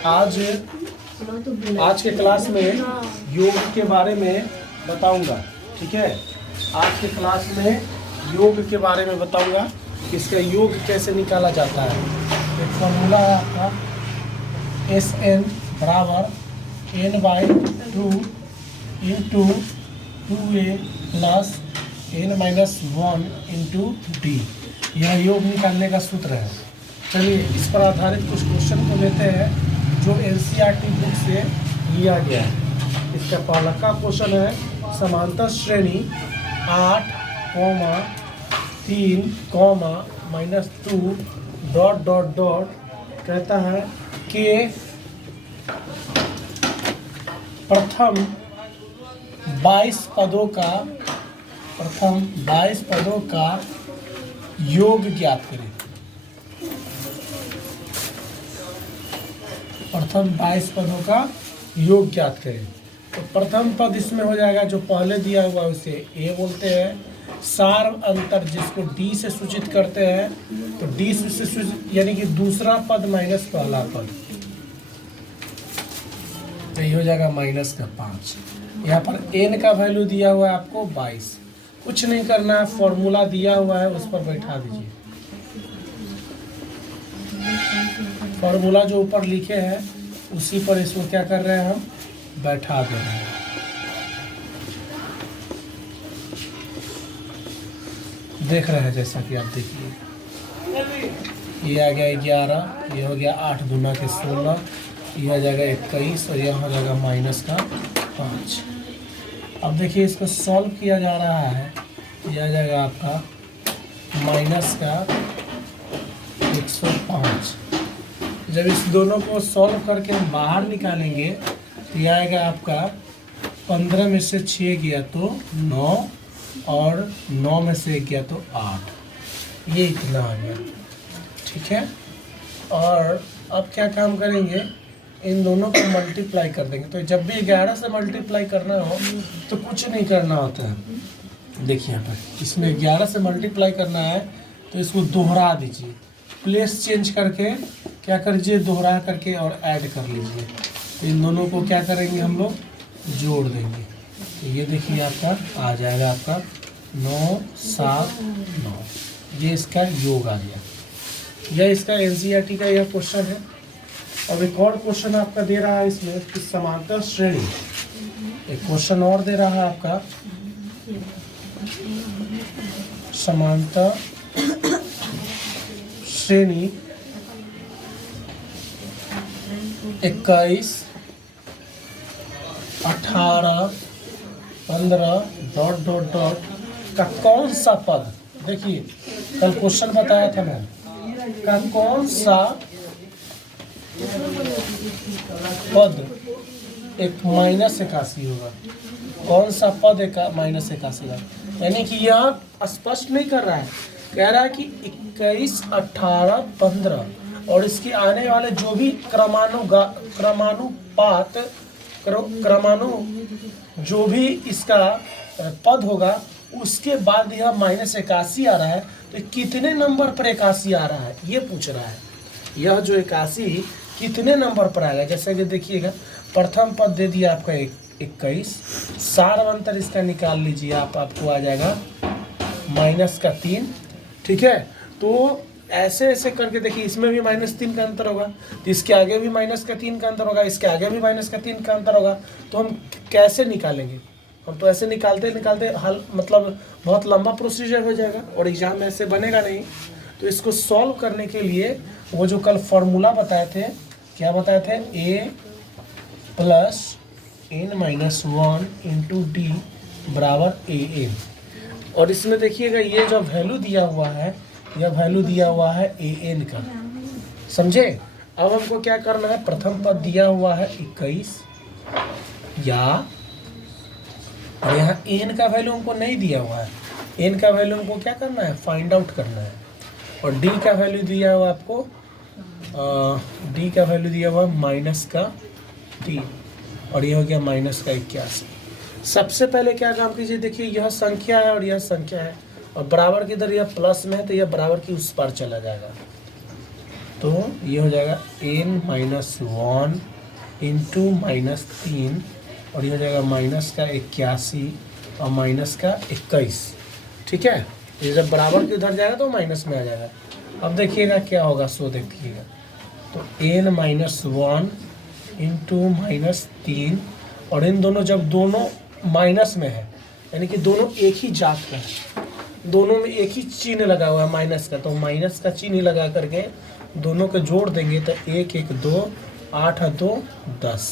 आज के क्लास में योग के बारे में बताऊंगा। ठीक है, आज के क्लास में योग के बारे में बताऊंगा, इसका योग कैसे निकाला जाता है। एक फॉर्मूला है आपका SN बराबर n/2 into 2a plus n-1 into d। यह योग निकालने का सूत्र है। चलिए इस पर आधारित कुछ क्वेश्चन को लेते हैं जो NCERT बुक से लिया गया है। इसका पहला का क्वेश्चन है, समांतर श्रेणी 8, 3, -2 ... कहता है कि प्रथम 22 पदों का योग ज्ञात करें। प्रथम 22 पदों का योग ज्ञात करें। तो प्रथम पद इसमें हो जाएगा, जो पहले दिया हुआ उसे A बोलते हैं। सार अंतर जिसको D से सूचित करते हैं, तो D से सूचित यानी कि दूसरा पद माइनस पहला पद, तो ये हो जाएगा -5। यहाँ पर n का वैल्यू दिया हुआ है आपको 22। कुछ नहीं करना है, फॉर्मूला दिया हुआ है उस पर बैठा दीजिए। फॉर्मूला जो ऊपर लिखे हैं उसी पर इसको क्या कर रहे हैं, हम बैठा दे रहे हैं। देख रहे हैं जैसा कि आप देखिए, ये आ गया 11, ये हो गया 8 दूना के 16, यह आ जाएगा 21 और यह हो जाएगा -5। अब देखिए इसको सॉल्व किया जा रहा है, यह आ जाएगा आपका -105। जब इस दोनों को सॉल्व करके हम बाहर निकालेंगे तो यह आएगा आपका 15 में से 6 गया तो 9 और 9 में से 1 गया तो 8। ये इतना आ गया। ठीक है, और अब क्या काम करेंगे, इन दोनों को मल्टीप्लाई कर देंगे। तो जब भी 11 से मल्टीप्लाई करना हो तो कुछ नहीं करना होता है। देखिए यहाँ पर इसमें 11 से मल्टीप्लाई करना है तो इसको दोहरा दीजिए, प्लेस चेंज करके क्या करिए, दोहरा करके और ऐड कर लीजिए। तो इन दोनों को क्या करेंगे, हम लोग जोड़ देंगे। तो ये देखिए आपका आ जाएगा आपका 9, 7, 9। ये इसका योग आ गया। यह इसका NCERT का यह क्वेश्चन है। अब एक और क्वेश्चन आपका दे रहा है इसमें कि समांतर श्रेणी, एक क्वेश्चन और दे रहा है आपका, समांतर श्रेणी 21, 18, 15 ... का कौन सा पद, देखिए कल क्वेश्चन बताया था मैंने, का कौन सा पद एक -81 होगा। कौन सा पद एक -81 होगा, यानी कि यह स्पष्ट नहीं कर रहा है, कह रहा है कि 21, 18, 15 और इसके आने वाले जो भी जो भी इसका पद होगा उसके बाद यह -81 आ रहा है, तो कितने नंबर पर 81 आ रहा है ये पूछ रहा है। यह जो 81 कितने नंबर पर आएगा, जैसे कि देखिएगा प्रथम पद दे दिया आपका 21, सार अंतर इसका निकाल लीजिए आपको आ जाएगा -3। ठीक है, तो ऐसे ऐसे करके देखिए, इसमें भी -3 का अंतर होगा, तो इसके आगे भी -3 का अंतर होगा, इसके आगे भी -3 का अंतर होगा। तो हम कैसे निकालेंगे, हम तो ऐसे निकालते हल मतलब बहुत लंबा प्रोसीजर हो जाएगा और एग्जाम में ऐसे बनेगा नहीं। तो इसको सॉल्व करने के लिए वो जो कल फॉर्मूला बताए थे, क्या बताए थे, A + n-1 इंटू D बराबर AN। और इसमें देखिएगा ये जो वैल्यू दिया हुआ है, यह वैल्यू दिया हुआ है AN का, समझे। अब हमको क्या करना है, प्रथम पद दिया हुआ है 21 या, और यहाँ n का वैल्यू हमको नहीं दिया हुआ है, n का वैल्यू हमको क्या करना है, फाइंड आउट करना है। और D का वैल्यू दिया हुआ आपको, D का वैल्यू दिया हुआ -3 और ये हो गया -81। सबसे पहले क्या काम कीजिए, देखिए यह संख्या है और यह संख्या है, और बराबर की इधर यह प्लस में है तो यह बराबर की उस पार चला जाएगा। तो ये हो जाएगा n-1 इंटू -3 और ये हो जाएगा -81 और -21। ठीक है, ये जब बराबर के उधर जाएगा तो माइनस में आ जाएगा। अब देखिएगा क्या होगा, सो देखिएगा तो n-1 इंटू -3 और इन दोनों जब दोनों माइनस में है यानी कि दोनों एक ही जात का है, दोनों में एक ही चिन्ह लगा हुआ है माइनस का, तो माइनस का चिन्ह लगा करके दोनों को जोड़ देंगे तो 1 1 2 8 2 10।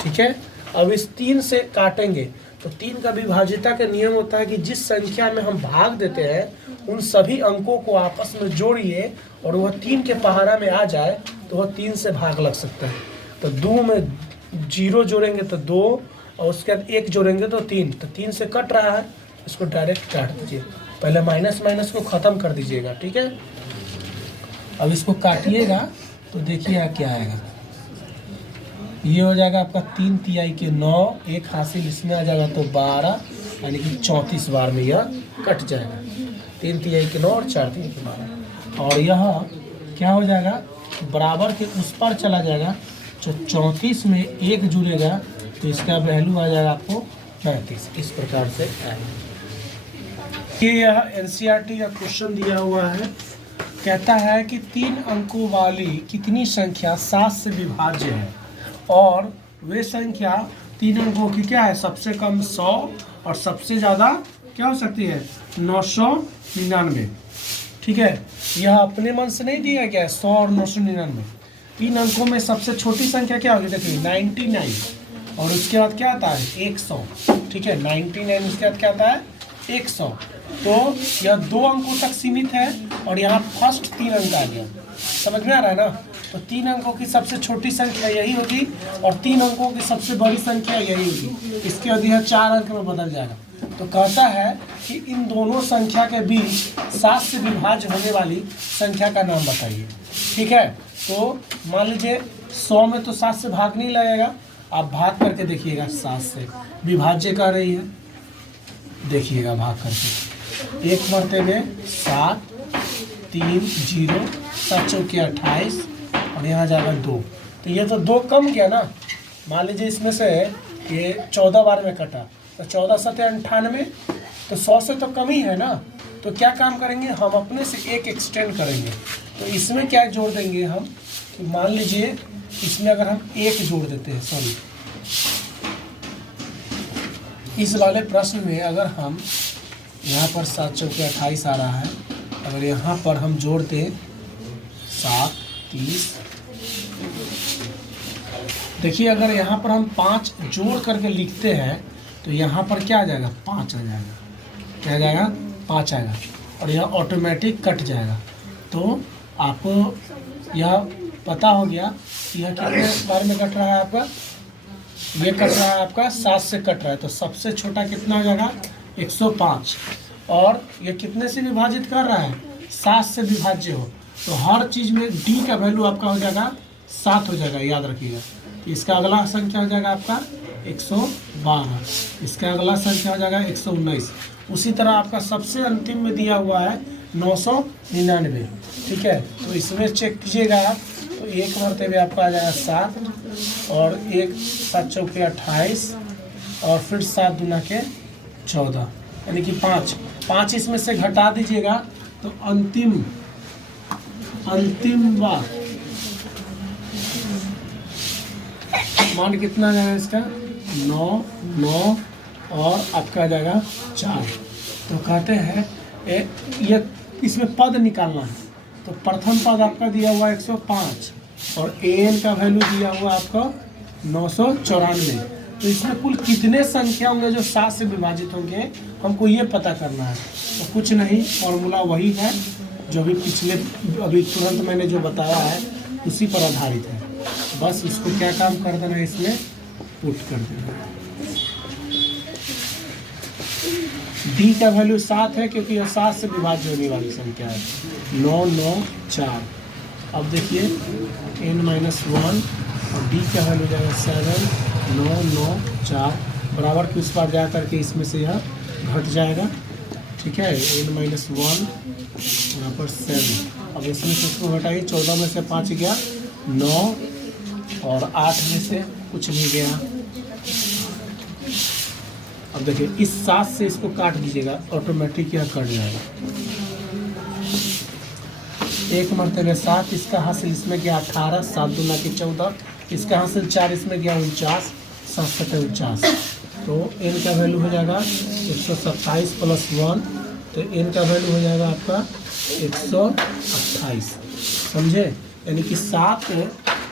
ठीक है, अब इस 3 से काटेंगे तो 3 का विभाज्यता का नियम होता है कि जिस संख्या में हम भाग देते हैं उन सभी अंकों को आपस में जोड़िए और वह 3 के पहाड़ा में आ जाए तो वह 3 से भाग लग सकता है। तो 2 में 0 जोड़ेंगे तो 2 और उसके बाद 1 जोड़ेंगे तो 3, तो 3 से कट रहा है, इसको डायरेक्ट काट दीजिए। पहले माइनस माइनस को ख़त्म कर दीजिएगा। ठीक है, अब इसको काटिएगा तो देखिए क्या आएगा, ये हो जाएगा आपका 3 तिहाई के 9, एक हासिल इसमें आ जाएगा तो 12 यानी कि 34 बार में यह कट जाएगा। 3 तिहाई के 9 और 4 तिहाई के 12 और यह क्या हो जाएगा, बराबर के उस पर चला जाएगा। जो 34 में 1 जुड़ेगा तो इसका वैल्यू आ जाएगा आपको 35। इस प्रकार से आएगा। ये यह एनसीईआरटी का क्वेश्चन दिया हुआ है, कहता है कि 3 अंकों वाली कितनी संख्या 7 से विभाज्य है और वे संख्या 3 अंकों की क्या है, सबसे कम 100 और सबसे ज़्यादा क्या हो सकती है 999। ठीक है, यह अपने मन से नहीं दिया गया है 100 और 999। 3 अंकों में सबसे छोटी संख्या क्या होगी, देखिए 99 और उसके बाद क्या आता है 100। ठीक है, 99 उसके बाद क्या आता है 100। तो यह 2 अंकों तक सीमित है और यहाँ फर्स्ट 3 अंक आ गया। समझ में आ रहा है ना, तो 3 अंकों की सबसे छोटी संख्या यही होगी और 3 अंकों की सबसे बड़ी संख्या यही होगी। इसके बाद यह 4 अंक में बदल जाएगा। तो कहता है कि इन दोनों संख्या के बीच 7 से विभाज्य होने वाली संख्या का नाम बताइए। ठीक है, तो मान लीजिए 100 में तो 7 से भाग नहीं लगेगा, आप भाग करके देखिएगा 7 से विभाज्य कर रही है, देखिएगा भाग करके 1 मरतबे 7 3 0 7 चौके 28 और यहाँ जाएगा 2, तो ये तो 2 कम गया ना। मान लीजिए इसमें से ये 14 बार में कटा तो 14 7 98, तो 100 से तो कम ही है ना। तो क्या काम करेंगे, हम अपने से 1 एक्सटेंड करेंगे। तो इसमें क्या जोड़ देंगे हम, तो मान लीजिए इसमें अगर हम 1 जोड़ देते हैं, सॉरी इस वाले प्रश्न में अगर हम यहाँ पर 7 चौके 28 आ रहा है, अगर यहाँ पर हम जोड़ दें 7 30, देखिए अगर यहाँ पर हम 5 जोड़ करके लिखते हैं तो यहाँ पर क्या आ जाएगा 5 आ जाएगा, क्या आ जाएगा 5 आएगा और यह ऑटोमेटिक कट जाएगा। तो आपको यह पता हो गया कि यह कितने बार में कट रहा है आपका, ये कट रहा है आपका 7 से कट रहा है। तो सबसे छोटा कितना हो जाएगा 105 और ये कितने से विभाजित कर रहा है 7 से विभाज्य हो, तो हर चीज़ में डी का वैल्यू आपका हो जाएगा 7 हो जाएगा, याद रखिएगा। इसका अगला संख्या हो जाएगा आपका 112, इसका अगला संख्या हो जाएगा 119। उसी तरह आपका सबसे अंतिम में दिया हुआ है 999। ठीक है, तो इसमें चेक कीजिएगा आप, तो 1 मरतबे आपका आ जाएगा 7 और 1 7 चौके 28 और फिर 7 दूना के 14 यानी कि 5 इसमें से घटा दीजिएगा तो अंतिम बार मान कितना आ जाएगा इसका 9 और आपका आ जाएगा 4। तो कहते हैं ये इसमें पद निकालना है। तो प्रथम पद आपका दिया हुआ 105 और an का वैल्यू दिया हुआ आपका 994। तो इसमें कुल कितने संख्या होंगे जो 7 से विभाजित होंगे, हमको ये पता करना है। तो कुछ नहीं, फॉर्मूला वही है जो अभी तुरंत मैंने जो बताया है उसी पर आधारित है। बस इसको क्या काम कर देना है, इसमें पुट कर देना है। डी का वैल्यू 7 है क्योंकि यह 7 से विभाज्य होने वाली संख्या है। 9 9 4। अब देखिए n-1 और डी का वैल्यू जाएगा 7 9 9 4 बराबर कि उस पर जा करके इसमें से यह घट जाएगा। ठीक है, n-1 यहाँ पर 7 अब इसमें से इसको घटाइए, 14 में से 5 गया 9 और 8 में से कुछ नहीं गया। अब देखिए इस 7 से इसको काट दीजिएगा, ऑटोमेटिक यह कट जाएगा। 1 मरतबे 7, इसका हासिल इसमें गया 18, 7 दूना की 14, इसका हासिल 4, इसमें गया 49, 7 सटे 49। तो n का वैल्यू हो जाएगा 127 प्लस 1, तो n का वैल्यू हो जाएगा आपका 128। समझे? यानी कि 7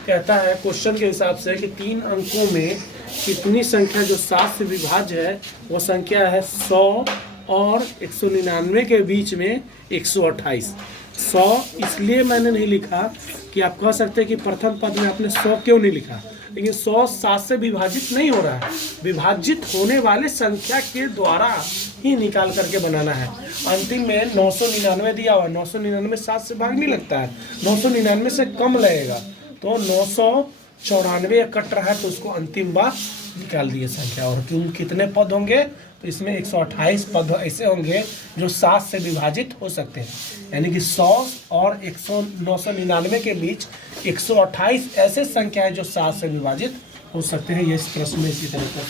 कहता है क्वेश्चन के हिसाब से कि 3 अंकों में कितनी संख्या जो 7 से विभाज्य है वो संख्या है 100 और 199 के बीच में 128। 100 इसलिए मैंने नहीं लिखा कि आप कह सकते हैं कि प्रथम पद में आपने 100 क्यों नहीं लिखा, लेकिन 100 7 से विभाजित नहीं हो रहा है, विभाजित होने वाले संख्या के द्वारा ही निकाल करके बनाना है। अंतिम में 999 दिया हुआ, 999 7 से भाग नहीं लगता है, 999 से कम लगेगा, तो 994 कट रहा है, तो उसको अंतिम बार निकाल दिए संख्या। और कितने पद होंगे, तो इसमें 128 पद ऐसे होंगे जो 7 से विभाजित हो सकते हैं, यानी कि 100 और 999 के बीच 128 ऐसे संख्या है जो 7 से विभाजित हो सकते हैं। ये इस प्रश्न में इसी तरह का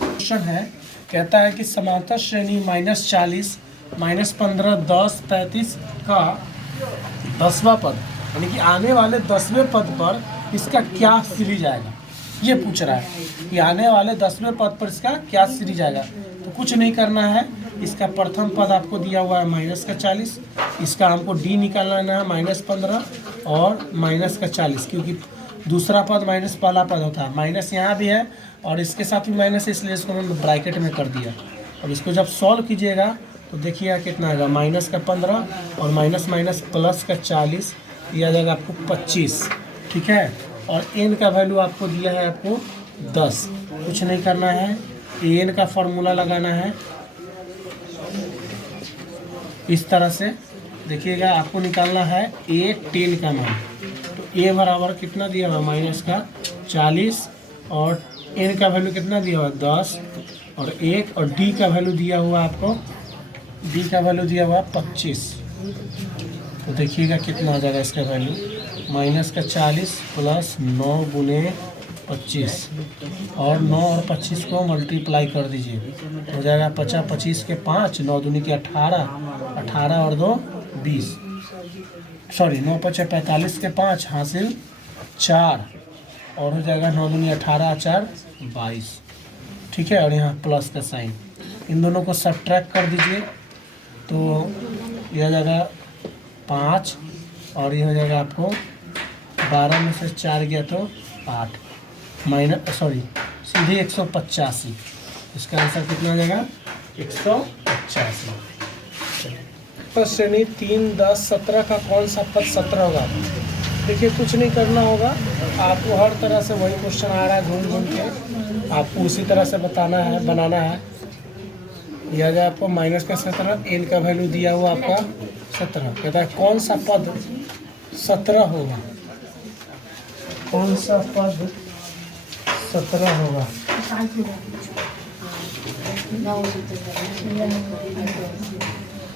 क्वेश्चन है। कहता है कि समांतर श्रेणी -40 -15 10 35 का 10वां पद, यानी कि आने वाले 10वें पद पर इसका क्या सीरीज आएगा, ये पूछ रहा है कि आने वाले 10वें पद पर इसका क्या सीरीज आएगा। तो कुछ नहीं करना है, इसका प्रथम पद आपको दिया हुआ है -40, इसका हमको डी निकालना है -15 और -40, क्योंकि दूसरा पद माइनस पहला पद होता है, माइनस यहाँ भी है और इसके साथ भी माइनस है, इसलिए इसको मैंने ब्रैकेट में कर दिया। अब इसको जब सॉल्व कीजिएगा तो देखिएगा कितना आएगा, -15 और माइनस प्लस का 40, दिया जाएगा आपको 25, ठीक है। और n का वैल्यू आपको दिया है आपको 10। कुछ नहीं करना है, n का फॉर्मूला लगाना है इस तरह से। देखिएगा आपको निकालना है a10 का मान, तो a बराबर कितना दिया हुआ -40 और n का वैल्यू कितना दिया हुआ 10 और 1, और d का वैल्यू दिया हुआ आपको, d का वैल्यू दिया हुआ 25। तो देखिएगा कितना आ जाएगा इसका वैल्यू, -40 प्लस 9 गुने 25 और 9 और 25 को मल्टीप्लाई कर दीजिए, हो जाएगा 50, 25 के 5, 9 दूनी की 18, 18 और 2 20, सॉरी 9 5 45 के 5 हासिल 4 और हो जाएगा 9 दूनी 18 4 22, ठीक है। और यहाँ प्लस का साइन, इन दोनों को सब्ट्रैक्ट कर दीजिए तो यह हो जाएगा 5 और ये हो जाएगा आपको 12 में से 4 गया तो 8, सीधे 185। इसका आंसर कितना आ जाएगा 185। श्रेणी 3 10 17 का कौन सा पद 17 होगा। देखिए कुछ नहीं करना होगा, आपको हर तरह से वही क्वेश्चन आ रहा है घूम घूम के, आपको उसी तरह से बनाना है। यह जाए आपको -17, n का वैल्यू दिया हुआ आपका 17, कहता है कौन सा पद 17 होगा, कौन सा पद 17 होगा।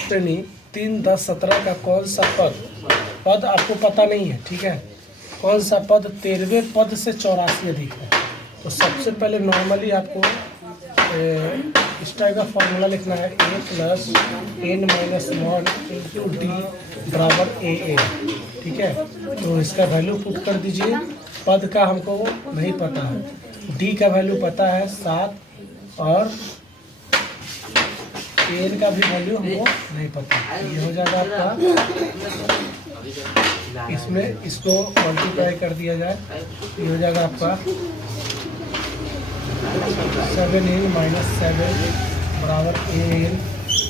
श्रेणी 3 10 17 का कौन सा पद आपको पता नहीं है, ठीक है। कौन सा पद 13वें पद से 84 अधिक है। तो सबसे पहले नॉर्मली आपको इस टाइप का फॉर्मूला लिखना है, a + n - 1 × d बराबर a, ठीक है। तो इसका वैल्यू पुट कर दीजिए, पद का हमको नहीं पता है, d का वैल्यू पता है 7 और n का भी वैल्यू हमको नहीं पता। ये हो जाएगा आपका, इसमें इसको मल्टीप्लाई कर दिया जाए, ये हो जाएगा आपका 7n - 7 बराबर an,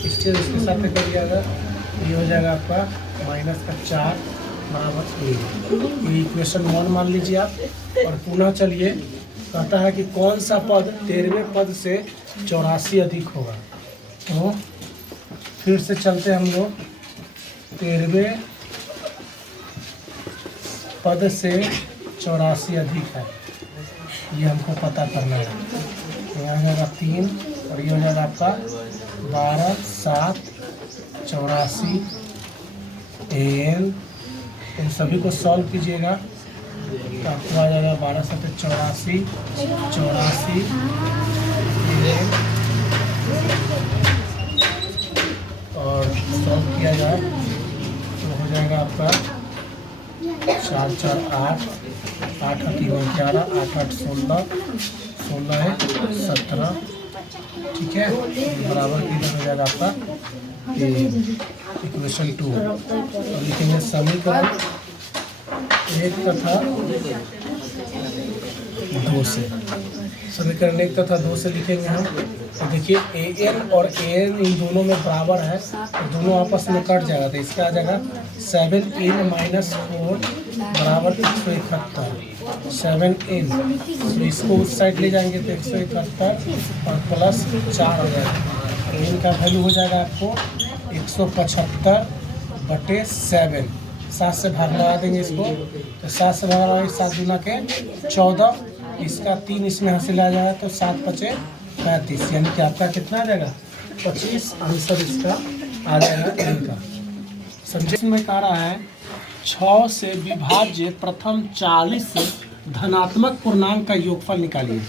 इसके साथ कर दिया जाए, ये हो जाएगा आपका -4 बराबर a। ये इक्वेशन 1 मान लीजिए आप। और पुनः चलिए, कहता है कि कौन सा पद 13वें पद से 84 अधिक होगा। तो फिर से चलते हम लोग, 13वें पद से 84 अधिक है, ये हमको पता करना है। तो यहाँ जाएगा 3 और ये हो जाएगा आपका 12 7 84 एन, इन सभी को सॉल्व कीजिएगा तो आपको आ जाएगा 12 सत्ते 84, 84 और सॉल्व किया जाए तो हो जाएगा आपका 4 4 8, 8 3 11, 8 8 16, 16 है 17, ठीक है, बराबर की हो जाएगा आपका इक्वेशन 2। और लिखेंगे समीकरण 1 तथा 2 से, समीकरण 1 तथा 2 से लिखेंगे हम। तो देखिए an और an इन दोनों में बराबर है तो दोनों आपस में कट जाएगा, तो इसका आ जाएगा 7n - 4 बराबर 171, 7n, तो इसको उस साइड ले जाएंगे तो 171 और प्लस 4 हो जाएगा, तो इनका वैल्यू हो जाएगा आपको 175/7। 7 से भाग लगा देंगे इसको, तो 7 से भाग लगा 7 दूना के 14, इसका 3 इसमें हासिल आ जाएगा तो 7 5 35, यानी कि आपका कितना आ जाएगा 25 आंसर इसका आ जाएगा इनका। समझे में कह रहा है 6 से विभाज्य प्रथम 40 धनात्मक पूर्णांक का योगफल निकालिए।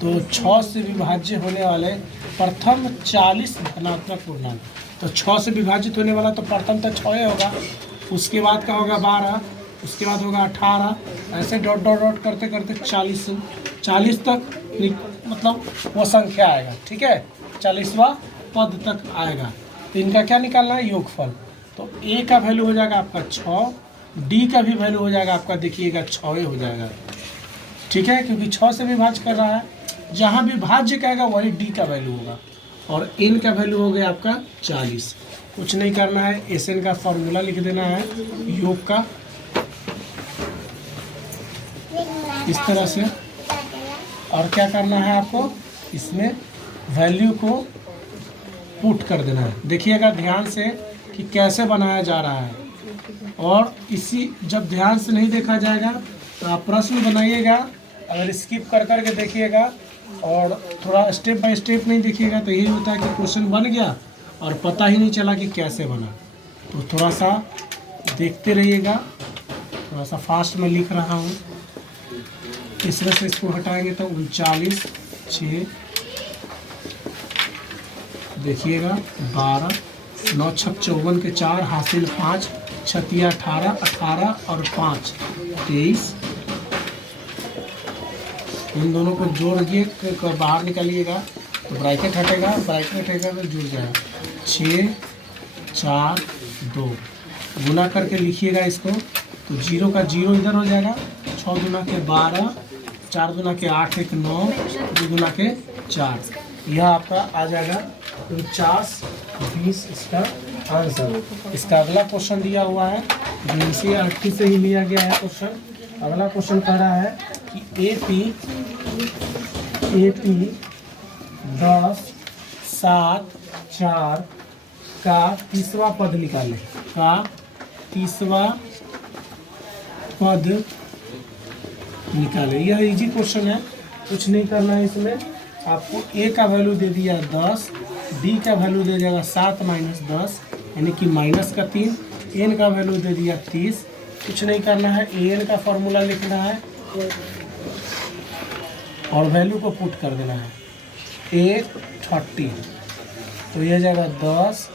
तो 6 से विभाज्य होने वाले प्रथम 40 धनात्मक पूर्णांक, तो 6 से विभाजित होने वाला तो प्रथम तो 6 होगा, उसके बाद का होगा 12, उसके बाद होगा 18, ऐसे डॉट डॉट डॉट करते करते 40 तक मतलब वो संख्या आएगा, ठीक है, 40वां पद तक आएगा। तो इनका क्या निकालना है योगफल, तो a का वैल्यू हो जाएगा आपका 6, d का भी वैल्यू हो जाएगा आपका, देखिएगा 6 हो जाएगा, ठीक है, क्योंकि 6 से विभाज्य कर रहा है, जहाँ विभाज्य कहेगा वही d का वैल्यू होगा, और n का वैल्यू हो गया आपका 40। कुछ नहीं करना है, SN का फॉर्मूला लिख देना है योग का इस तरह से, और क्या करना है आपको इसमें वैल्यू को पुट कर देना है। देखिएगा ध्यान से कि कैसे बनाया जा रहा है, और इसी जब ध्यान से नहीं देखा जाएगा तो आप प्रश्न बनाइएगा, अगर स्किप कर करके देखिएगा और थोड़ा स्टेप बाय स्टेप नहीं देखिएगा तो यही होता है कि क्वेश्चन बन गया और पता ही नहीं चला कि कैसे बना। तो थोड़ा सा देखते रहिएगा, थोड़ा सा फास्ट में लिख रहा हूँ। तीसरे से इसको हटाएंगे तो 39 6, देखिएगा 12 9 6 54 के 4 हासिल 5 6 18 18 और 5 23, इन दोनों को जोड़िए, बाहर निकालिएगा तो ब्रैकेट हटेगा तो जुड़ जाएगा 6 4 2, गुना करके लिखिएगा इसको, तो 0 का 0 इधर हो जाएगा, 6 गुना के 12, 4 गुना के 8 1 9, 2 गुना के 4, यह आपका आ जाएगा 49 20 इसका आंसर। इसका अगला क्वेश्चन दिया हुआ है जो NCERT से ही लिया गया है क्वेश्चन। अगला क्वेश्चन कह रहा है कि AP 10 7 4 का तीसरा पद निकालें, का तीसरा पद निकालें। यह इजी क्वेश्चन है, कुछ नहीं करना है इसमें, आपको a का वैल्यू दे दिया 10, d का वैल्यू दे देगा 7 - 10 यानी कि -3, n का वैल्यू दे दिया 30। कुछ नहीं करना है, an का फॉर्मूला लिखना है और वैल्यू को पुट कर देना है, a 30, तो यह जाएगा 10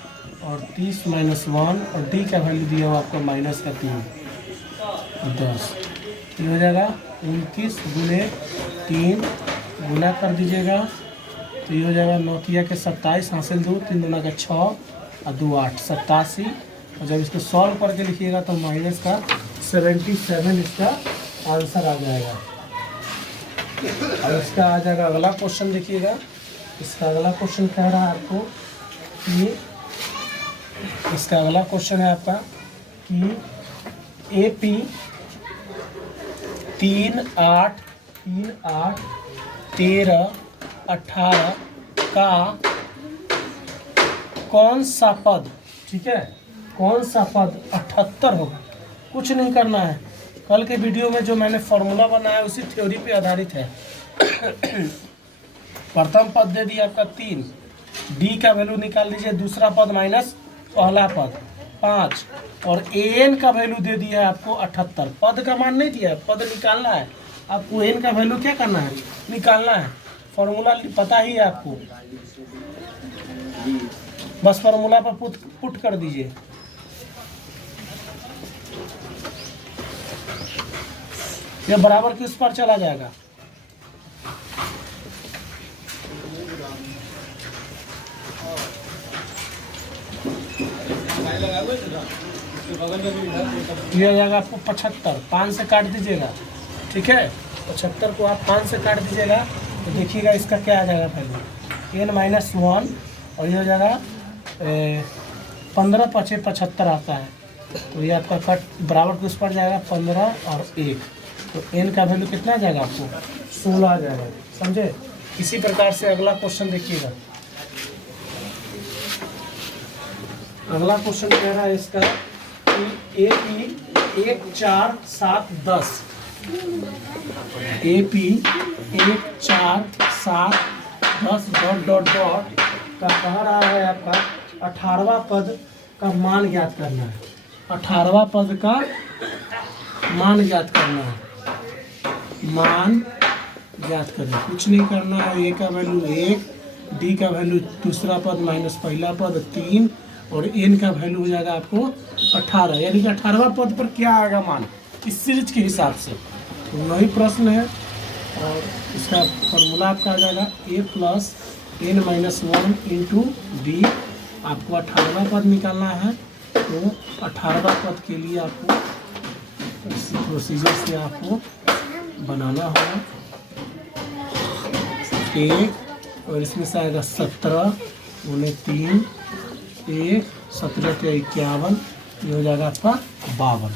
और 30 - 1 और d का वैल्यू दिया हुआ आपको -3 10, ये हो जाएगा 29 गुने 3, गुना कर दीजिएगा तो ये हो जाएगा 9 के 27 हासिल 2, 3 दूना का 6 और 2 8 87, और जब इसको सॉल्व करके लिखिएगा तो माइनस का 77 इसका आंसर आ जाएगा। और इसका आ जाएगा अगला क्वेश्चन, देखिएगा इसका अगला क्वेश्चन कह रहा है आपको कि इसका अगला क्वेश्चन है आपका कि AP 3 8 13 18 का कौन सा पद, ठीक है, कौन सा पद 78 होगा। कुछ नहीं करना है, कल के वीडियो में जो मैंने फॉर्मूला बनाया उसी थ्योरी पे आधारित है। प्रथम पद दे दिया आपका 3, डी का वैल्यू निकाल दीजिए, दूसरा पद माइनस पहला पद, 5 और an का वैल्यू दे दिया है आपको 78। पद का मान नहीं दिया है, पद निकालना है आपको। n का वैल्यू क्या करना है, निकालना है। फॉर्मूला पता ही है आपको, बस फॉर्मूला पर पुट कर दीजिए। यह बराबर किस पर चला जाएगा, यह जाएगा आपको 75। 5 से काट दीजिएगा, ठीक है। 75 को आप 5 से काट दीजिएगा तो देखिएगा इसका क्या आ जाएगा वैल्यू, n-1 और यह हो जाएगा 15 × 5 = 75 आता है। तो ये आपका कट बराबर किस पर जाएगा, 15 और 1। तो n का वैल्यू कितना आ जाएगा आपको, 16 आ जाएगा। समझे। इसी प्रकार से अगला क्वेश्चन देखिएगा। अगला क्वेश्चन कह रहा है इसका कि AP 1 4 7 10 AP 1 4 7 10 ... का कह रहा है आपका 18वां पद का मान ज्ञात करना है। 18वां पद का मान ज्ञात करना है। मान ज्ञात करना, कुछ नहीं करना है। a का वैल्यू 1, d का वैल्यू दूसरा पद माइनस पहला पद 3 और n का वैल्यू हो जाएगा आपको 18। यानी कि 18वां पद पर क्या आएगा मान, इस सीरीज के हिसाब से। तो वही प्रश्न है और इसका फॉर्मूला आपका आ जाएगा a + n-1 × d। आपको 18वां पद निकालना है। तो 18वां पद के लिए आपको इसी प्रोसीजर से आपको बनाना होगा 1 और इसमें से आएगा 17 × 3 1 17 × 51, ये हो जाएगा आपका 52।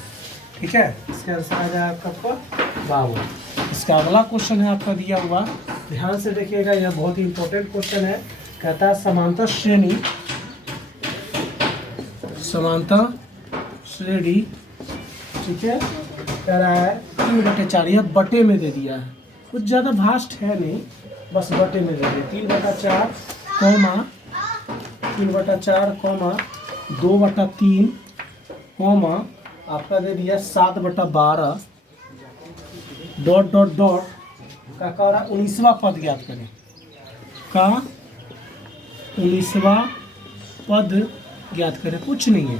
ठीक है, इसका आंसर आ जाएगा आपका 52। इसका अगला क्वेश्चन है आपका दिया हुआ, ध्यान से देखिएगा, यह बहुत ही इंपॉर्टेंट क्वेश्चन है। कहता है समांतर श्रेणी, समांतर श्रेणी, ठीक है, कह रहा है 3/4, यह बटे में दे दिया है, कुछ ज़्यादा भास्ट है नहीं, बस बटे में दे दिया। 3/4 कॉमा 3/4 कॉमा 2/3 कॉमा आपका दे दिया 7/12 डॉट डॉट डॉट का कह रहा 19वां पद ज्ञात करें। का 19वां पद ज्ञात करें। कुछ नहीं है,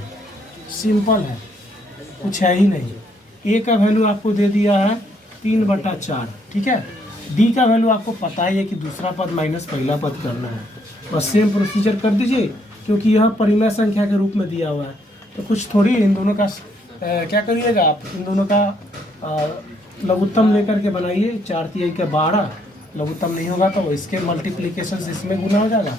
सिंपल है, कुछ है ही नहीं। ए का वैल्यू आपको दे दिया है 3/4, ठीक है। डी का वैल्यू आपको पता ही है कि दूसरा पद माइनस पहला पद करना है, बस सेम प्रोसीजर कर दीजिए, क्योंकि यह परिमेय संख्या के रूप में दिया हुआ है। तो कुछ थोड़ी इन दोनों का क्या करिएगा आप, इन दोनों का लघुत्तम लेकर के बनाइए। 4×3 = 12, लघुत्तम नहीं होगा तो इसके मल्टीप्लिकेशन इसमें गुना हो जाएगा,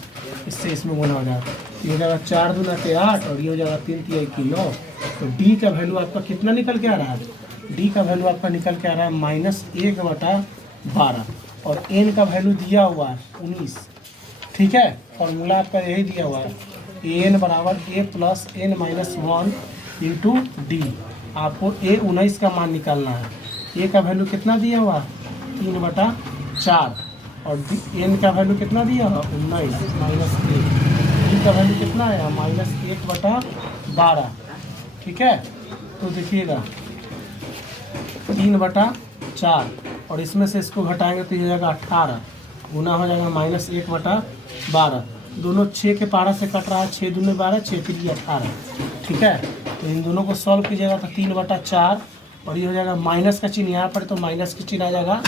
इससे इसमें गुना हो जाएगा। ये हो जाएगा 4×2 = 8 और ये हो जाएगा 3×3 = 9। तो डी का वैल्यू आपका कितना निकल के आ रहा है, डी का वैल्यू आपका निकल के आ रहा है -1/12 और एन का वैल्यू दिया हुआ है 19, ठीक है। फॉर्मूला आपका यही दिया हुआ है, एन बराबर a + n-1 × d। आपको a 19 का मान निकालना है। a का वैल्यू कितना दिया हुआ है 3/4 और n का वैल्यू कितना दिया हुआ 19 -1, d का वैल्यू कितना है -1/12, ठीक है। तो देखिएगा 3/4 और इसमें से इसको घटाएंगे तो ये हो जाएगा 18, गुना हो जाएगा -1/12। दोनों 6 के पारा से कट रहा है, 6×2 = 12, 6×3 = 18, ठीक है। तो इन दोनों को सॉल्व कीजिएगा तो 3/4 और ये हो जाएगा माइनस का चिन्ह यहाँ पर, तो माइनस की चिन्ह आ जाएगा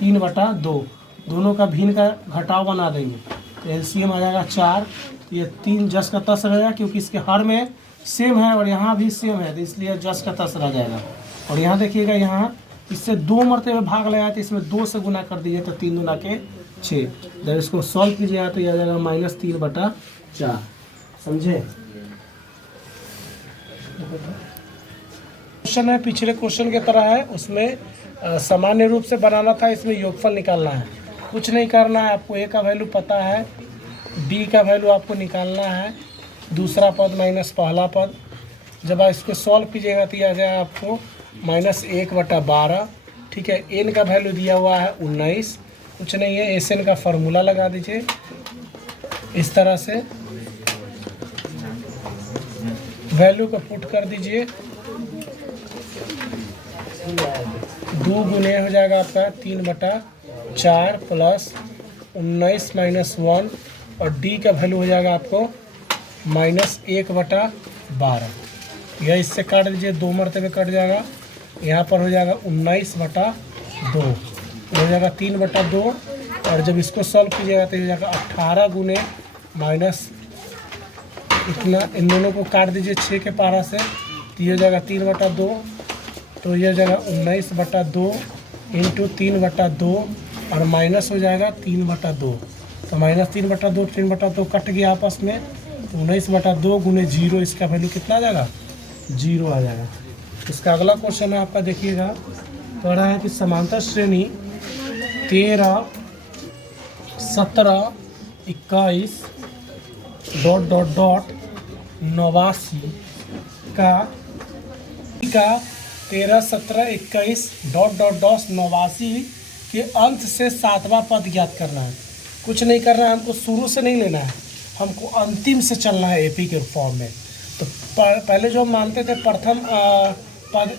3/2। दोनों का भिन्न का घटाव बना देंगे तो एलसीएम आ जाएगा 4। ये 3 जस का तस रहेगा, क्योंकि इसके हर में सेम है और यहाँ भी सेम है, तो इसलिए जस का तस रह जाएगा। और यहाँ देखिएगा, यहाँ इससे 2 मरतबे भाग लगाया तो इसमें 2 से गुना कर दीजिए तो 3×2 = 6। जब इसको सॉल्व कीजिएगा तो यह आ जाएगा -3/4। समझे। क्वेश्चन है पिछले क्वेश्चन की तरह है, उसमें सामान्य रूप से बनाना था, इसमें योगफल निकालना है। कुछ नहीं करना है, आपको ए का वैल्यू पता है, बी का वैल्यू आपको निकालना है, दूसरा पद माइनस पहला पद। जब आप इसको सॉल्व कीजिएगा तो यह आ जाएगा आपको -1/12, ठीक है। एन का वैल्यू दिया हुआ है 19, कुछ नहीं है, एस एन का फार्मूला लगा दीजिए इस तरह से। वैल्यू को पुट कर दीजिए। 2 गुने हो जाएगा आपका 3/4 प्लस 19 माइनस 1 और डी का वैल्यू हो जाएगा आपको -1/12। यह इससे काट दीजिए, 2 मरतबे कट जाएगा। यहाँ पर हो जाएगा 19/2, हो जाएगा 3/2 और जब इसको सॉल्व कीजिएगा तो हो जाएगा 18 गुने माइनस इतना, इन दोनों को काट दीजिए 6 के पारा से, तो ये हो जाएगा 3/2, तो ये हो जाएगा 19/2 इंटू 3/2 और माइनस हो जाएगा 3/2, तो -3/2 कट गया आपस में, तो 19/2 गुने 0, इसका वैल्यू कितना आ जाएगा? 0 आ जाएगा। इसका अगला क्वेश्चन है आपका, देखिएगा कह रहा है कि समांतर श्रेणी 13, 17, 21 ... 89 का 13, 17, 21 ... 89 के अंत से 7वां पद ज्ञात करना है। कुछ नहीं करना है, हमको शुरू से नहीं लेना है, हमको अंतिम से चलना है एपी के फॉर्म में। तो पहले जो हम मानते थे प्रथम पद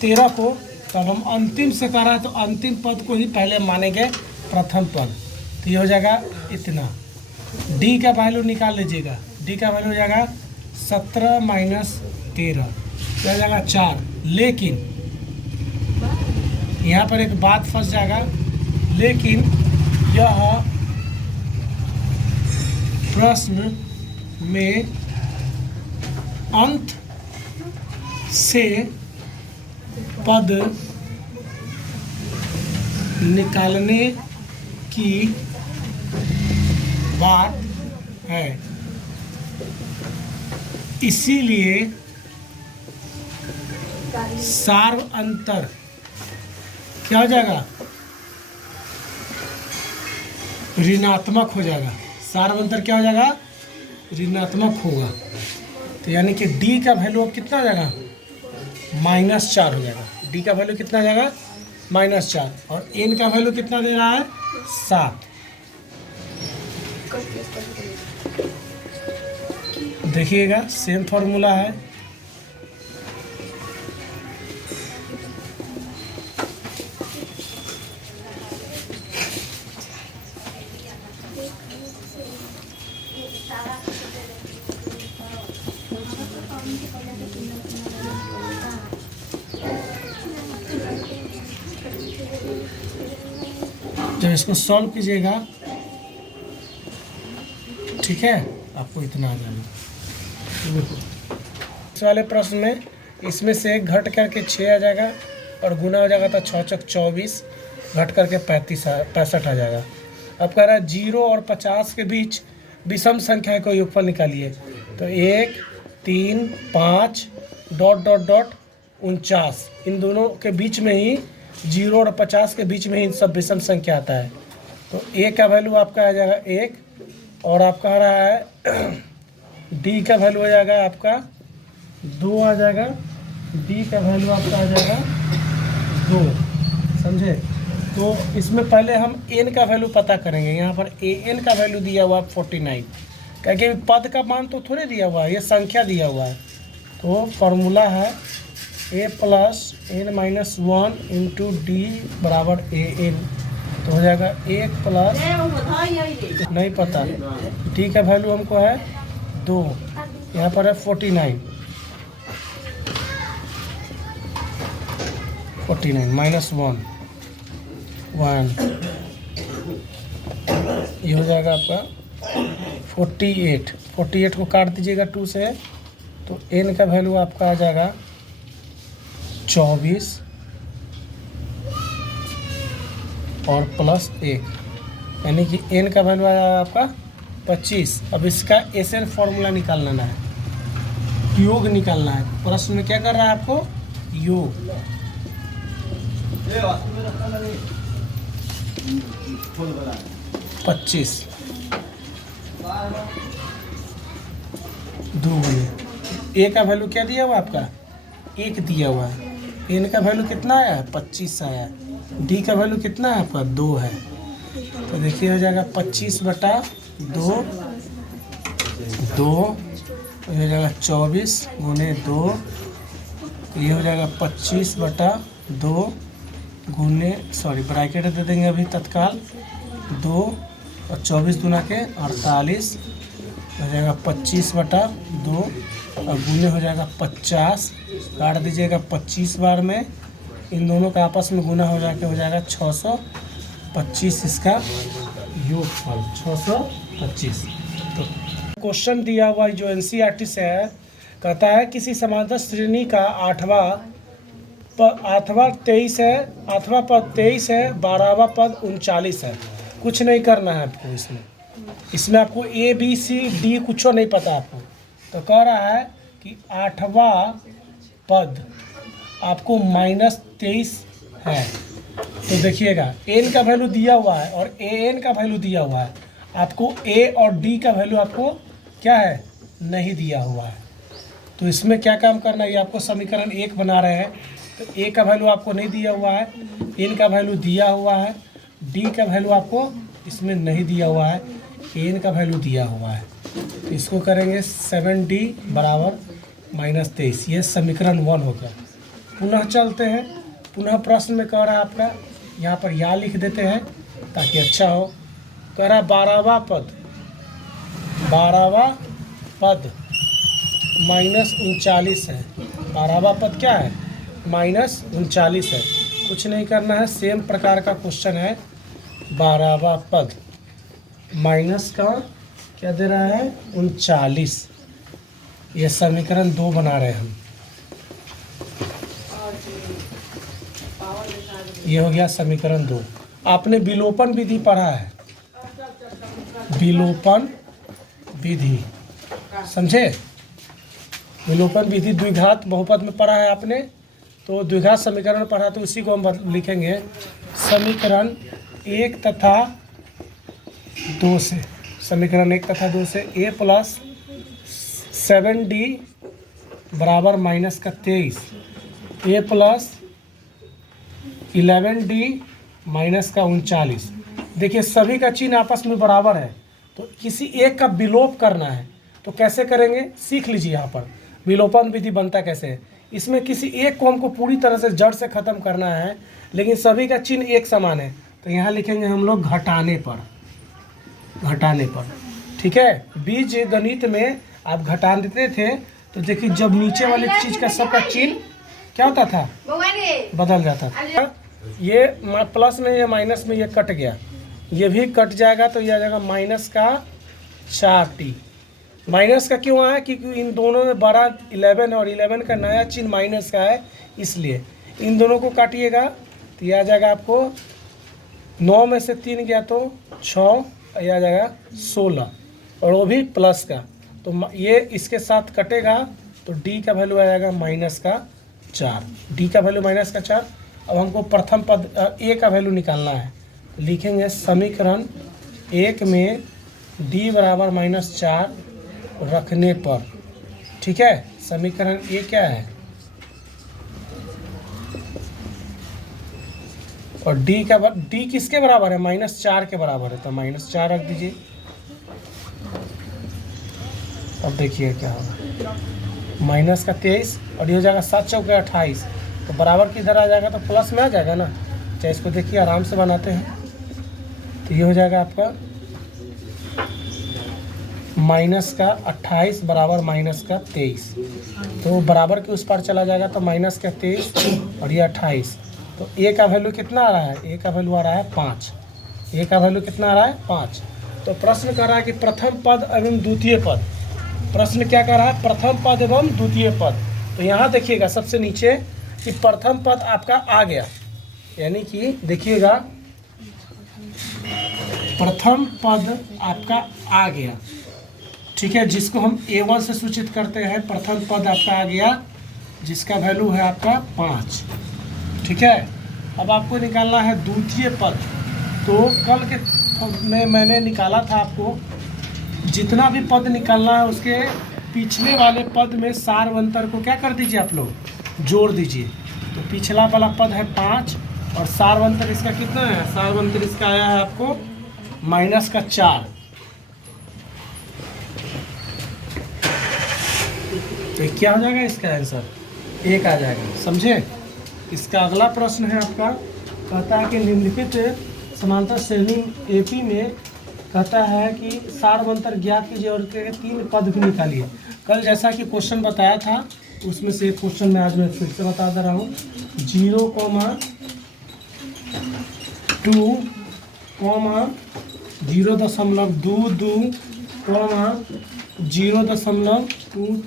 13 को, तब हम अंतिम से कर रहा है तो अंतिम पद को ही पहले मानेंगे प्रथम पद। तो ये हो जाएगा इतना। डी का वैल्यू निकाल लीजिएगा, डी का वैल्यू हो जाएगा 17 माइनस 13, क्या हो जाएगा 4। लेकिन यहाँ पर एक बात फंस जाएगा, लेकिन यह प्रश्न में अंत से पद निकालने की बात है, इसीलिए सार्व अंतर क्या हो जाएगा? ऋणात्मक हो जाएगा। सार्व अंतर क्या हो जाएगा? ऋणात्मक होगा। तो यानी कि डी का वैल्यू अब कितना हो जाएगा? -4 हो जाएगा। डी का वैल्यू कितना हो जाएगा? -4। और एन का वैल्यू कितना दे रहा है? 7। देखिएगा सेम फॉर्मूला है, जब इसको सॉल्व कीजिएगा, ठीक है, आपको इतना आ जाएगा। इस वाले प्रश्न में इसमें से एक घट करके 6 आ जाएगा और गुना हो जाएगा तो 6 × 24 घट करके 65 आ जाएगा। अब कह रहा है 0 और 50 के बीच विषम संख्या को योगफल निकालिए। तो 1, 3, 5 ... 49, इन दोनों के बीच में ही 0 और 50 के बीच में ही सब विषम संख्या आता है। तो ए का वैल्यू आपका आ जाएगा 1 और आपका आ रहा है डी का वैल्यू आ जाएगा आपका 2 आ जाएगा। डी का वैल्यू आपका आ जाएगा 2, समझे। तो इसमें पहले हम एन का वैल्यू पता करेंगे। यहाँ पर एन का वैल्यू दिया हुआ 49, क्योंकि पद का मान तो थोड़े दिया हुआ है, ये संख्या दिया हुआ है। तो फॉर्मूला है a + n - 1 इंटू डी बराबर an। तो हो जाएगा 1 प्लस नहीं पता, डी का वैल्यू हमको है 2, यहाँ पर है 49 माइनस 1 ये हो जाएगा आपका 48 को काट दीजिएगा 2 से, तो n का वैल्यू आपका आ जाएगा 24 और प्लस 1, यानी कि n का वैल्यू आ जाएगा आपका 25। अब इसका एसएन फॉर्मूला निकालना है, योग निकालना है। प्रश्न में क्या कर रहा है आपको? योग। पच्चीस 2 गुने ए का वैल्यू क्या दिया हुआ आपका? 1 दिया हुआ है। एन का वैल्यू कितना आया है? 25 आया है। डी का वैल्यू कितना है आपका? 2 है। तो देखिए हो जाएगा 25/2 2 तो ये हो जाएगा 24 गुने 2, ये हो जाएगा 25/2 गुने ब्रैकेट दे देंगे अभी तत्काल 2 और 24 दूना के 48 हो जाएगा 25/2 और गुने हो जाएगा 50, काट दीजिएगा 25 बार में, इन दोनों का आपस में गुना हो जाएगा 625, इसका योगफल 625। तो क्वेश्चन दिया हुआ जो एनसीईआरटी से है, कहता है किसी समांतर श्रेणी का आठवां पद 23 है, 12वां पद 39 है। कुछ नहीं करना है आपको, इसमें आपको ए बी सी डी कुछ नहीं पता आपको। तो कह रहा है कि 8वां पद आपको -23 है। तो देखिएगा एन का वैल्यू दिया हुआ है और ए एन का वैल्यू दिया हुआ है, आपको ए और डी का वैल्यू आपको क्या है, नहीं दिया हुआ है। तो इसमें क्या काम करना है, ये आपको समीकरण 1 बना रहे हैं। तो ए का वैल्यू आपको नहीं दिया हुआ है, एन का वैल्यू दिया हुआ है, डी का वैल्यू आपको इसमें नहीं दिया हुआ है, एन का वैल्यू दिया हुआ है। तो इसको करेंगे 7D बराबर -23, ये समीकरण 1 हो गया। पुनः चलते हैं, पुनः प्रश्न में कह रहा है आपका, यहाँ पर या लिख देते हैं ताकि अच्छा हो। कह रहा है 12वां पद -39 है। 12वां पद क्या है, -39 है। कुछ नहीं करना है, सेम प्रकार का क्वेश्चन है। 12वां पद माइनस का क्या दे रहा है, 39, ये समीकरण 2 बना रहे हैं हम। ये हो गया समीकरण 2। आपने विलोपन विधि पढ़ा है, विलोपन विधि समझे, विलोपन विधि द्विघात बहुपद में पढ़ा है आपने। तो द्विघात समीकरण पढ़ा, तो इसी को हम लिखेंगे समीकरण 1 तथा 2 से, समीकरण 1 तथा 2 से a + 7D बराबर -23, a + 11D -39। देखिए सभी का चिन्ह आपस में बराबर है, तो किसी एक का विलोप करना है। तो कैसे करेंगे, सीख लीजिए। यहाँ पर विलोपन विधि बनता कैसे है। इसमें किसी एक को हमको पूरी तरह से जड़ से ख़त्म करना है, लेकिन सभी का चिन्ह एक समान है। तो यहाँ लिखेंगे हम लोग घटाने पर, ठीक है। बीज गणित में आप घटा देते थे, तो देखिए जब नीचे वाले चीज़ का सबका चिन्ह क्या होता था, बदल जाता था। ये प्लस में या माइनस में ये कट गया, ये भी कट जाएगा, तो ये आ जाएगा -4t। माइनस का क्यों आया, क्योंकि इन दोनों में बड़ा 11 और 11 का नया चिन्ह माइनस का है, इसलिए इन दोनों को काटिएगा तो ये आ जाएगा आपको 9 में से 3 गया तो 6, ये आ जाएगा 16, और वो भी प्लस का। तो ये इसके साथ कटेगा, तो d का वैल्यू आ जाएगा -4, d का वैल्यू -4। अब हमको प्रथम पद a का वैल्यू निकालना है। लिखेंगे समीकरण 1 में d बराबर -4 रखने पर, ठीक है। समीकरण ए क्या है, और d किसके बराबर है, -4 के बराबर है, तो -4 रख दीजिए। अब देखिए क्या होगा, माइनस का 23 और ये हो जाएगा 7 चौके 28, तो बराबर किधर आ जाएगा, तो प्लस में आ जाएगा ना। चाहे इसको देखिए आराम से बनाते हैं, तो ये हो जाएगा आपका -28 बराबर -23, तो बराबर के उस पार चला जाएगा, तो -23 और ये 28। तो ए का वैल्यू कितना आ रहा है, ए का वैल्यू आ रहा है 5, ए का वैल्यू कितना आ रहा है 5। तो प्रश्न कर रहा है कि प्रथम पद एवं द्वितीय पद, प्रश्न क्या कर रहा है, प्रथम पद एवं द्वितीय पद। तो यहाँ देखिएगा सबसे नीचे कि प्रथम पद आपका आ गया, यानी कि देखिएगा प्रथम पद आपका आ गया, ठीक है, जिसको हम A1 से सूचित करते हैं। प्रथम पद आपका आ गया, जिसका वैल्यू है आपका 5, ठीक है। अब आपको निकालना है द्वितीय पद। तो कल के में मैंने निकाला था, आपको जितना भी पद निकालना है उसके पिछले वाले पद में सारवंतर को क्या कर दीजिए, आप लोग जोड़ दीजिए। तो पिछला वाला पद है 5 और सारवंतर इसका कितना है, सारवंतर इसका आया है आपको -4। तो ये क्या हो जाएगा इसका आंसर? 1 आ जाएगा। समझे? इसका अगला प्रश्न है आपका, कहता है कि निम्नलिखित समांतर श्रेणी एपी में कहता है कि सारवंतर ज्ञात कीजिए और के 3 पद भी निकालिए। कल जैसा कि क्वेश्चन बताया था उसमें से एक क्वेश्चन मैं आज मैं फिर से बता दे रहा हूँ। 0,2, 0.22, 0.22,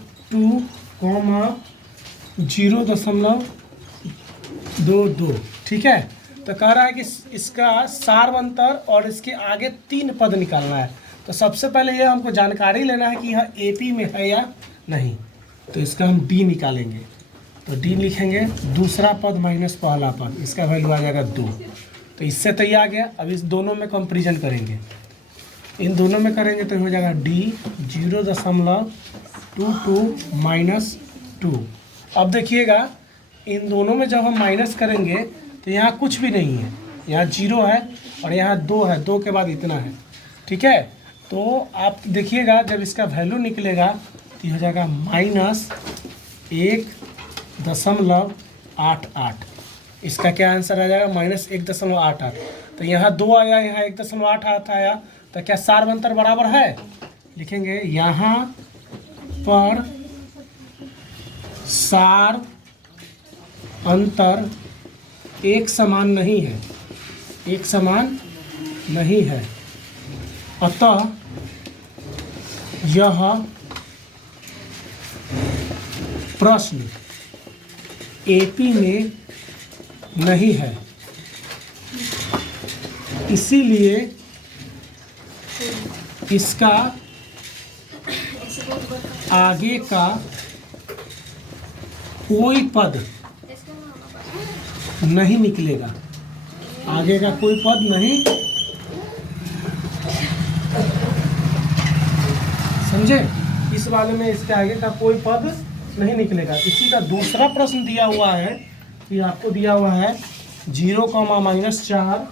0.22। ठीक है, तो कह रहा है कि इसका सारवंतर और इसके आगे 3 पद निकालना है। तो सबसे पहले यह हमको जानकारी लेना है कि यह एपी में है या नहीं। तो इसका हम डी निकालेंगे। तो डी लिखेंगे, दूसरा पद माइनस पहला पद, इसका वैल्यू आ जाएगा 2। तो इससे तो ये आ गया। अब इस दोनों में कंपेरिजन करेंगे, इन दोनों में करेंगे तो हो जाएगा डी 0.22 -2। अब देखिएगा इन दोनों में जब हम माइनस करेंगे तो यहाँ कुछ भी नहीं है, यहाँ 0 है और यहाँ 2 है, 2 के बाद इतना है। ठीक है, तो आप देखिएगा जब इसका वैल्यू निकलेगा तो हो जाएगा -1.88। इसका क्या आंसर आ जाएगा? -1.88। तो यहाँ 2 आया, यहाँ 1.8 आया, तो क्या सारवंतर बराबर है? लिखेंगे यहाँ पर सार अंतर एक समान नहीं है, एक समान नहीं है, अतः यह प्रश्न एपी में नहीं है। इसीलिए इसका आगे का कोई पद नहीं निकलेगा, आगे का कोई पद नहीं। समझे? इस वाले में इसके आगे का कोई पद नहीं निकलेगा। इसी का दूसरा प्रश्न दिया हुआ है कि आपको दिया हुआ है 0, -4,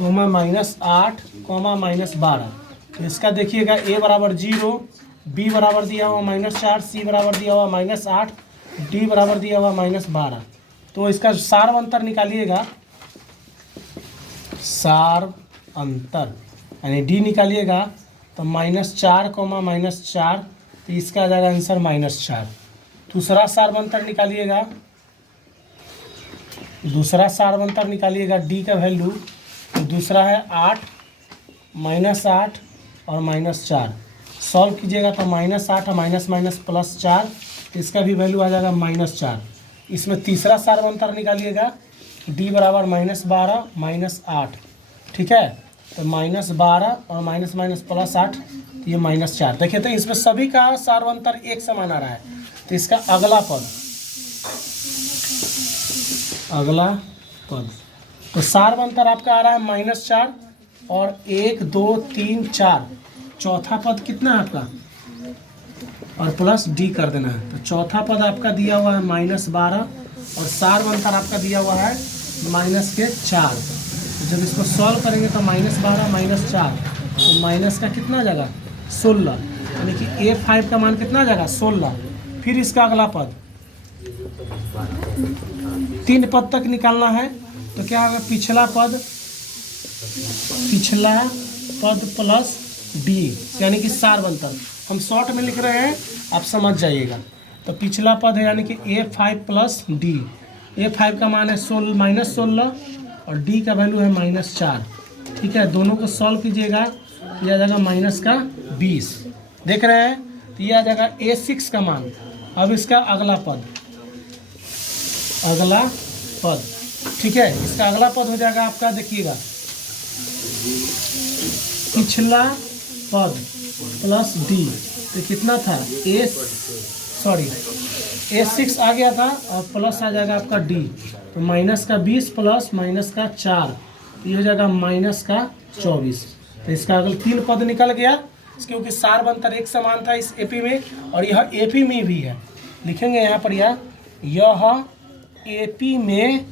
-8, -12। तो इसका देखिएगा a बराबर 0, b बराबर दिया हुआ -4, c बराबर दिया हुआ -8, d बराबर दिया हुआ -12। तो इसका सार अंतर निकालिएगा, सार अंतर यानी d निकालिएगा तो -4, -4, तो इसका आ जाएगा आंसर -4। दूसरा सारवंतर निकालिएगा, दूसरा सारवंतर निकालिएगा डी का वैल्यू। तो दूसरा है 8, -8 और -4। सॉल्व कीजिएगा तो -8 और माइनस +4, इसका भी वैल्यू आ जाएगा -4। इसमें तीसरा सारवंतर निकालिएगा, डी बराबर -12 -8। ठीक है, तो -12 और माइनस +8, ये -4। देखिए तो इसमें सभी का सारवंतर एक समान आ रहा है। तो इसका अगला पद, अगला पद, तो सारवंतर आपका आ रहा है -4 और 1, 2, 3, 4। चौथा पद कितना है आपका? और प्लस डी कर देना है। तो चौथा पद आपका दिया हुआ है -12 और सारवंतर आपका दिया हुआ है -4। तो जब इसको सॉल्व करेंगे तो -12 -4, तो माइनस का कितना आ जाएगा? 16, यानी कि A5 का मान कितना आ जाएगा? 16। फिर इसका अगला पद, 3 पद तक निकालना है। तो क्या होगा? पिछला पद प्लस डी, यानी कि सारवंतर। हम शॉर्ट में लिख रहे हैं, आप समझ जाइएगा। तो पिछला पद है यानी कि A5 प्लस डी। A5 का मान है -16 और डी का वैल्यू है -4। ठीक है, दोनों को सॉल्व कीजिएगा तो यह आ जाएगा -20। देख रहे हैं? तो यह आ जाएगा A6 का मान। अब इसका अगला पद, अगला पद, ठीक है, इसका अगला पद हो जाएगा आपका, देखिएगा, पिछला पद प्लस डी। तो कितना था? A6 आ गया था और प्लस आ जाएगा आपका डी। तो -20 प्लस -4, ये हो जाएगा -24। तो इसका अगला 3 पद निकल गया, क्योंकि सारवंतर एक समान था इस एपी में, और यह एपी में भी है। लिखेंगे यहाँ पर यह एपी में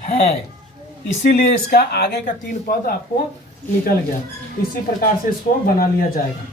है, इसीलिए इसका आगे का 3 पद आपको निकल गया। इसी प्रकार से इसको बना लिया जाएगा।